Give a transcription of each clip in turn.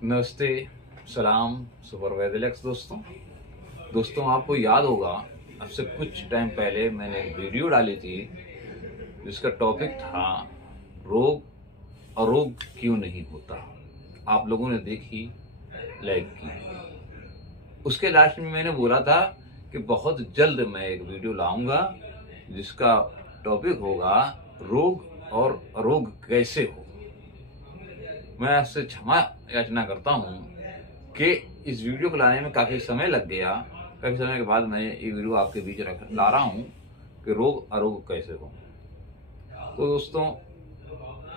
नमस्ते, सलाम, सुपर वैदिलेक्स दोस्तों आपको याद होगा अब से कुछ टाइम पहले मैंने एक वीडियो डाली थी जिसका टॉपिक था रोग अरोग क्यों नहीं होता। आप लोगों ने देखी, लाइक की। उसके लास्ट में मैंने बोला था कि बहुत जल्द मैं एक वीडियो लाऊंगा जिसका टॉपिक होगा रोग और अरोग कैसे हो। मैं आपसे क्षमा याचना करता हूं कि इस वीडियो को लाने में काफी समय लग गया। काफी समय के बाद मैं ये वीडियो आपके बीच ला रहा हूं कि रोग अरोग कैसे हो। तो दोस्तों,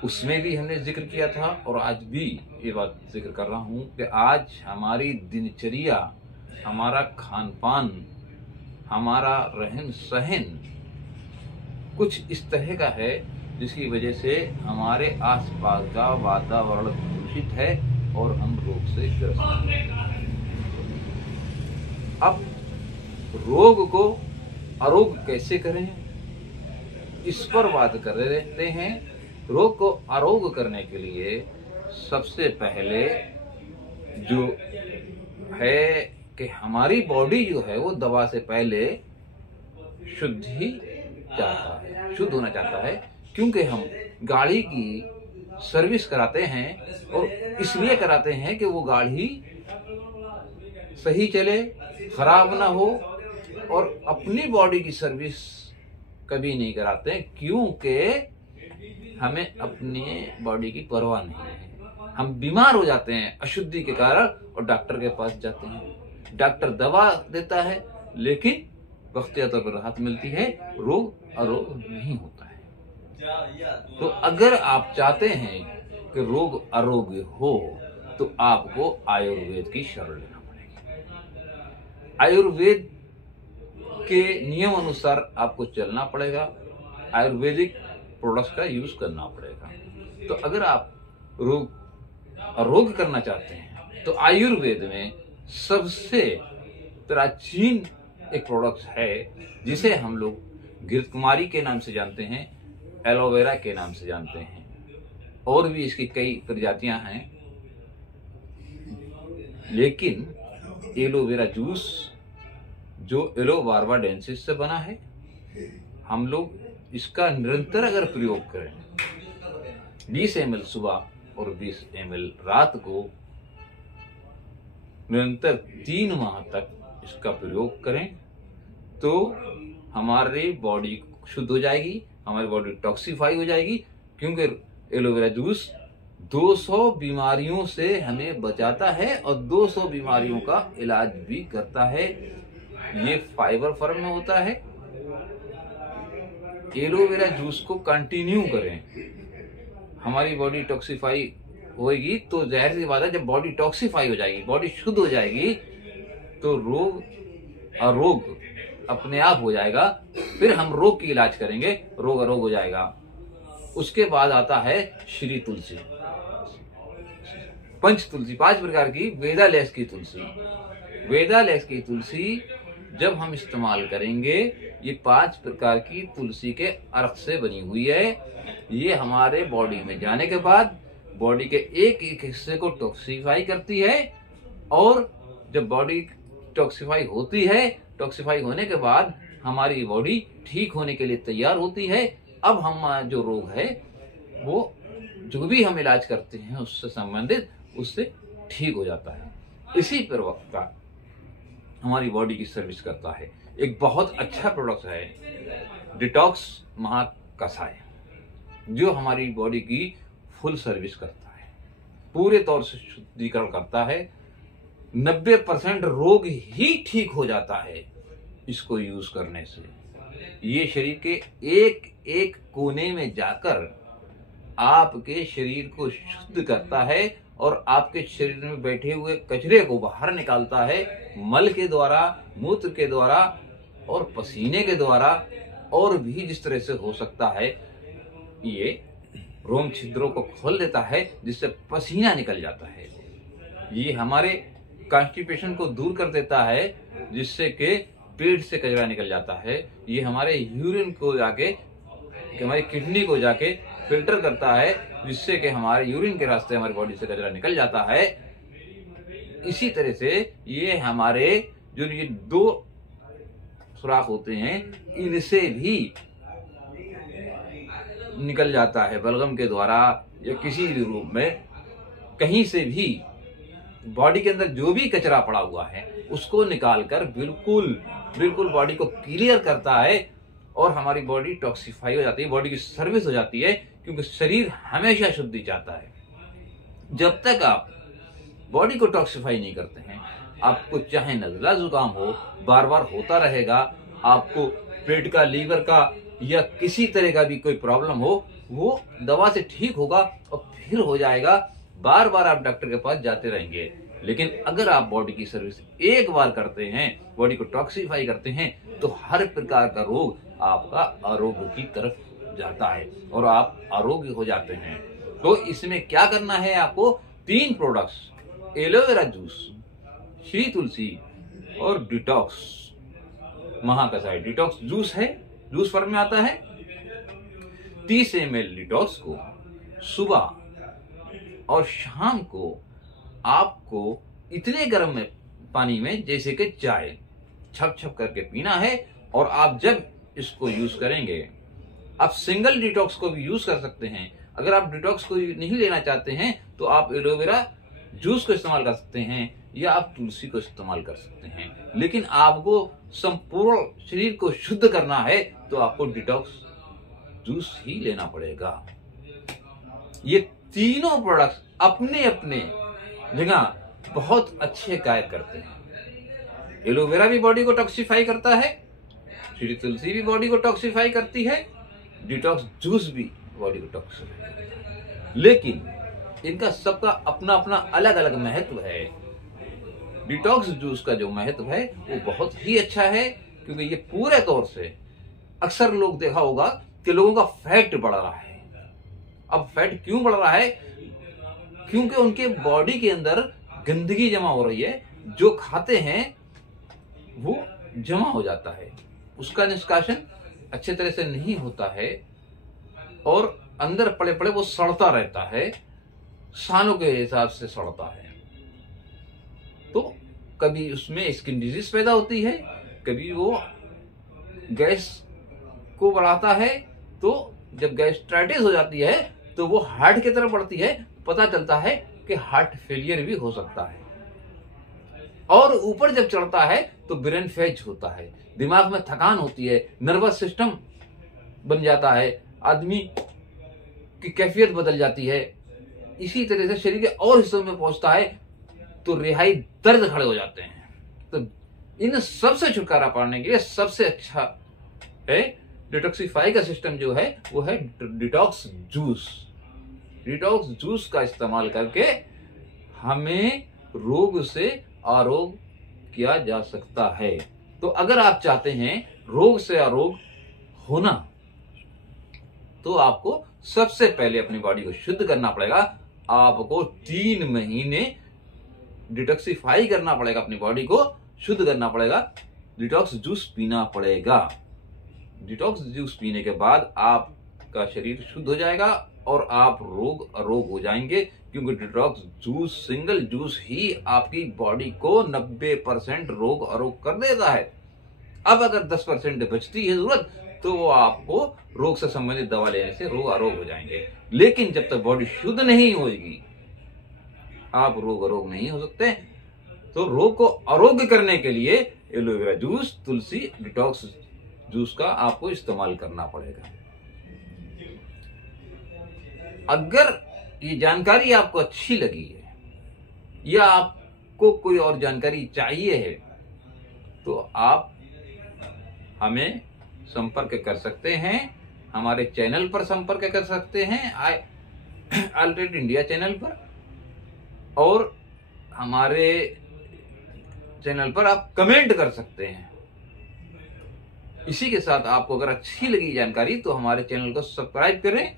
उसमें भी हमने जिक्र किया था और आज भी ये बात जिक्र कर रहा हूं कि आज हमारी दिनचर्या, हमारा खान पान, हमारा रहन सहन कुछ इस तरह का है जिसकी वजह से हमारे आसपास का वातावरण दूषित है और हम रोग से ग्रस्त हैं। अब रोग को अरोग कैसे करें, इस पर बात कर रहे हैं। रोग को अरोग करने के लिए सबसे पहले जो है कि हमारी बॉडी जो है वो दवा से पहले शुद्ध ही चाहता है, शुद्ध होना चाहता है। क्योंकि हम गाड़ी की सर्विस कराते हैं और इसलिए कराते हैं कि वो गाड़ी सही चले, खराब ना हो। और अपनी बॉडी की सर्विस कभी नहीं कराते क्योंकि हमें अपनी बॉडी की परवाह नहीं है। हम बीमार हो जाते हैं अशुद्धि के कारण और डॉक्टर के पास जाते हैं। डॉक्टर दवा देता है लेकिन वक्तिया तौर पर राहत मिलती है, रोग अरोग नहीं होता है। तो अगर आप चाहते हैं कि रोग अरोग हो तो आपको आयुर्वेद की शरण लेना पड़ेगा। आयुर्वेद के नियम अनुसार आपको चलना पड़ेगा, आयुर्वेदिक प्रोडक्ट्स का यूज करना पड़ेगा। तो अगर आप रोग अरोग करना चाहते हैं तो आयुर्वेद में सबसे प्राचीन एक प्रोडक्ट है जिसे हम लोग घृतकुमारी के नाम से जानते हैं, एलोवेरा के नाम से जानते हैं, और भी इसकी कई प्रजातियां हैं। लेकिन एलोवेरा जूस जो एलो बार्बाडेंसिस से बना है, हम लोग इसका निरंतर अगर प्रयोग करें 20 ml सुबह और 20 ml रात को निरंतर 3 माह तक इसका प्रयोग करें तो हमारी बॉडी शुद्ध हो जाएगी, हमारी बॉडी टॉक्सिफाई हो जाएगी। क्योंकि एलोवेरा जूस 200 बीमारियों से हमें बचाता है और 200 बीमारियों का इलाज भी करता है। ये फाइबर फॉर्म में होता है। एलोवेरा जूस को कंटिन्यू करें, हमारी बॉडी टॉक्सिफाई होगी तो जाहिर सी बात है जब बॉडी टॉक्सिफाई हो जाएगी, बॉडी शुद्ध हो जाएगी तो रोग अरोग अपने आप हो जाएगा। फिर हम रोग की इलाज करेंगे, रोग अरोग हो जाएगा। उसके बाद आता है श्री तुलसी, पंच तुलसी, 5 प्रकार की वेदालेस की तुलसी। वेदालेस की तुलसी जब हम इस्तेमाल करेंगे, ये 5 प्रकार की तुलसी के अर्क से बनी हुई है। ये हमारे बॉडी में जाने के बाद बॉडी के एक एक हिस्से को टॉक्सिफाई करती है और जब बॉडी टॉक्सिफाई होती है, टॉक्सिफाई होने के बाद हमारी बॉडी ठीक होने के लिए तैयार होती है। अब हम जो रोग है वो जो भी हम इलाज करते हैं उससे संबंधित उससे ठीक हो जाता है। इसी प्रकार हमारी बॉडी की सर्विस करता है। एक बहुत अच्छा प्रोडक्ट है डिटॉक्स महाकषाय जो हमारी बॉडी की फुल सर्विस करता है, पूरे तौर से शुद्धिकरण करता है। 90% रोग ही ठीक हो जाता है इसको यूज करने से। ये शरीर के एक एक कोने में जाकर आपके शरीर को शुद्ध करता है और आपके शरीर में बैठे हुए कचरे को बाहर निकालता है, मल के द्वारा, मूत्र के द्वारा और पसीने के द्वारा, और भी जिस तरह से हो सकता है। ये रोम छिद्रों को खोल देता है जिससे पसीना निकल जाता है। ये हमारे कॉन्स्टिपेशन को दूर कर देता है जिससे कि पेट से कचरा निकल जाता है। ये हमारे यूरिन को जाके, हमारी किडनी को जाके फिल्टर करता है जिससे कि हमारे यूरिन के रास्ते हमारी बॉडी से कचरा निकल जाता है इसी तरह से ये हमारे जो ये 2 सुराख होते हैं इनसे भी निकल जाता है, बलगम के द्वारा या किसी भी रूप में कहीं से भी बॉडी के अंदर जो भी कचरा पड़ा हुआ है उसको निकालकर बिल्कुल बॉडी को क्लियर करता है और हमारी बॉडी टॉक्सिफाई हो जाती है, बॉडी की सर्विस हो जाती है, क्योंकि शरीर हमेशा शुद्धि चाहता है। जब तक आप बॉडी को टॉक्सिफाई नहीं करते हैं, आपको चाहे नज़ला जुकाम हो, बार बार होता रहेगा, आपको पेट का, लीवर का या किसी तरह का भी कोई प्रॉब्लम हो, वो दवा से ठीक होगा और फिर हो जाएगा, बार बार आप डॉक्टर के पास जाते रहेंगे। लेकिन अगर आप बॉडी की सर्विस एक बार करते हैं, बॉडी को टॉक्सिफाई करते हैं, तो हर प्रकार का रोग आपका आरोग्य की तरफ जाता है और आप आरोग्य हो जाते हैं। तो इसमें क्या करना है आपको? 3 प्रोडक्ट्स, एलोवेरा जूस, श्री तुलसी और डिटॉक्स महाकषाय। डिटॉक्स जूस है, जूस फॉर्म में आता है। 30 ml डिटॉक्स को सुबह और शाम को आपको इतने गर्म में पानी में जैसे कि चाय छप छप करके पीना है। और आप जब इसको यूज करेंगे, आप सिंगल डिटॉक्स को भी यूज कर सकते हैं। अगर आप डिटॉक्स को नहीं लेना चाहते हैं तो आप एलोवेरा जूस को इस्तेमाल कर सकते हैं या आप तुलसी को इस्तेमाल कर सकते हैं। लेकिन आपको संपूर्ण शरीर को शुद्ध करना है तो आपको डिटॉक्स जूस ही लेना पड़ेगा। ये तीनों प्रोडक्ट्स अपने अपने जगह बहुत अच्छे कार्य करते हैं। एलोवेरा भी बॉडी को टॉक्सिफाई करता है, श्री तुलसी भी बॉडी को टॉक्सिफाई करती है, डिटॉक्स जूस भी बॉडी को टॉक्सिफाई करता है। लेकिन इनका सबका अपना अपना अलग अलग महत्व है। डिटॉक्स जूस का जो महत्व है वो बहुत ही अच्छा है, क्योंकि ये पूरे तौर से अक्सर लोग देखा होगा कि लोगों का फैट बढ़ रहा है। अब फैट क्यों बढ़ रहा है? क्योंकि उनके बॉडी के अंदर गंदगी जमा हो रही है, जो खाते हैं वो जमा हो जाता है, उसका निष्कासन अच्छे तरह से नहीं होता है और अंदर पड़े पड़े वो सड़ता रहता है, सालों के हिसाब से सड़ता है। तो कभी उसमें स्किन डिजीज पैदा होती है, कभी वो गैस को बढ़ाता है, तो जब गैस्ट्राइटिस हो जाती है तो वो हार्ट की तरफ बढ़ती है, पता चलता है कि हार्ट फेलियर भी हो सकता है। और ऊपर जब चढ़ता है तो ब्रेन फैज होता है, दिमाग में थकान होती है, नर्वस सिस्टम बन जाता है, आदमी की कैफियत बदल जाती है। इसी तरह से शरीर के और हिस्सों में पहुंचता है तो रिहाई दर्द खड़े हो जाते हैं। तो इन सबसे छुटकारा पाने के लिए सबसे अच्छा है डिटॉक्सिफाई का सिस्टम जो है वो है डिटॉक्स जूस। डिटॉक्स जूस का इस्तेमाल करके हमें रोग से आरोग्य किया जा सकता है। तो अगर आप चाहते हैं रोग से आरोग्य होना, तो आपको सबसे पहले अपनी बॉडी को शुद्ध करना पड़ेगा। आपको 3 महीने डिटॉक्सिफाई करना पड़ेगा, अपनी बॉडी को शुद्ध करना पड़ेगा, डिटॉक्स जूस पीना पड़ेगा। डिटॉक्स जूस पीने के बाद आपका शरीर शुद्ध हो जाएगा और आप रोग अरोग हो जाएंगे, क्योंकि डिटॉक्स जूस, सिंगल जूस ही आपकी बॉडी को 90% रोग अरोग कर देता है। अब अगर 10% बचती है जरूरत, तो वो आपको रोग से संबंधित दवा लेने से रोग अरोग हो जाएंगे। लेकिन जब तक बॉडी शुद्ध नहीं होगी, आप रोग अरोग नहीं हो सकते। तो रोग को आरोग्य करने के लिए एलोवेरा जूस, तुलसी, डिटॉक्स जूस का आपको इस्तेमाल करना पड़ेगा। अगर ये जानकारी आपको अच्छी लगी है या आपको कोई और जानकारी चाहिए है, तो आप हमें संपर्क कर सकते हैं, हमारे चैनल पर संपर्क कर सकते हैं, ऑलरेडी इंडिया चैनल पर, और हमारे चैनल पर आप कमेंट कर सकते हैं। इसी के साथ आपको अगर अच्छी लगी जानकारी तो हमारे चैनल को सब्सक्राइब करें,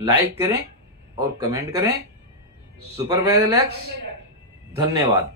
लाइक करें और कमेंट करें। सुपर वेल एक्स, धन्यवाद।